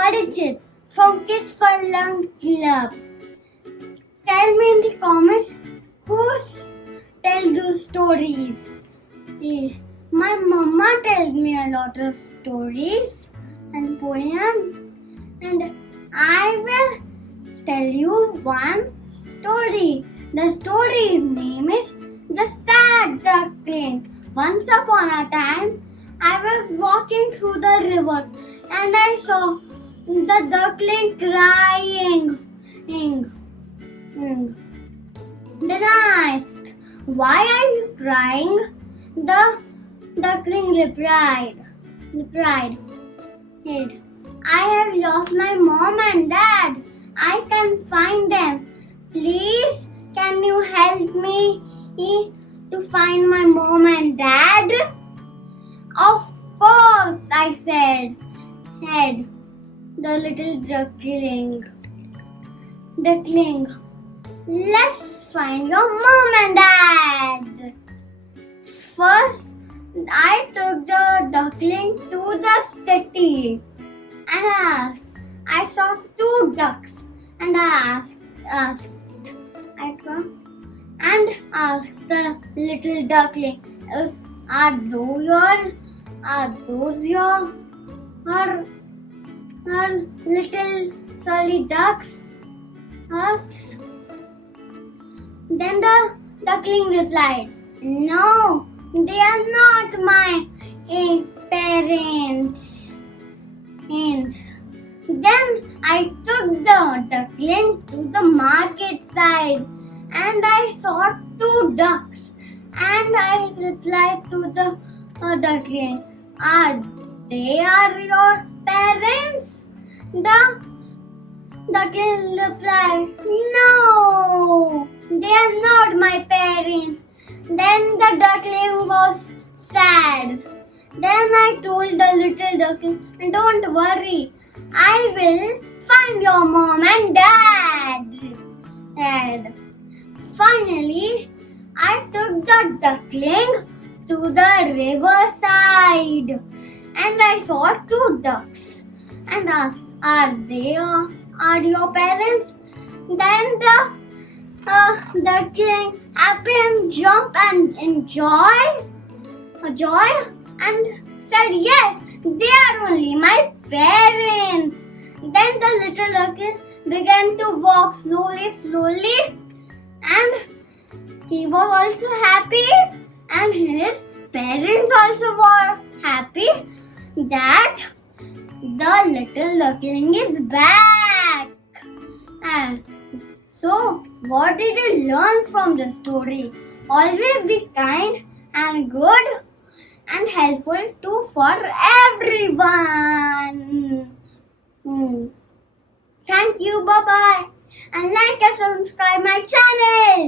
Parikshet from Kids Fun Learn Club. Tell me in the comments who tells those stories. My mama tells me a lot of stories and poems, and I will tell you one story. The story's name is The Sad Duckling. Once upon a time, I was walking through the river and I saw the duckling crying. Then I asked, "Why are you crying?" The duckling replied, "I have lost my mom and dad. I can't find them. Please, can you help me to find my mom and dad?" "Of course," I said. The little duckling. "Let's find your mom and dad." First, I took the duckling to the city and I saw 2 ducks and I asked the little duckling, "Are those your little silly ducks?" Then the duckling replied, "No, they are not my parents." Then I took the duckling to the market side and I saw 2 ducks and I replied to the duckling, "Are they your parents?" The duckling replied, "No, they are not my parents." Then the duckling was sad. Then I told the little duckling, "Don't worry, I will find your mom and dad." Finally, I took the duckling to the riverside and I saw 2 ducks and asked, "Are your parents?" Then the duckling happy and jumped and enjoy and said, "Yes, they are only my parents." Then the little duckling began to walk slowly and he was also happy and his parents also were happy that the little duckling is back. And so, what did you learn from the story? Always be kind and good and helpful for everyone. Thank you, bye-bye. And like and subscribe my channel.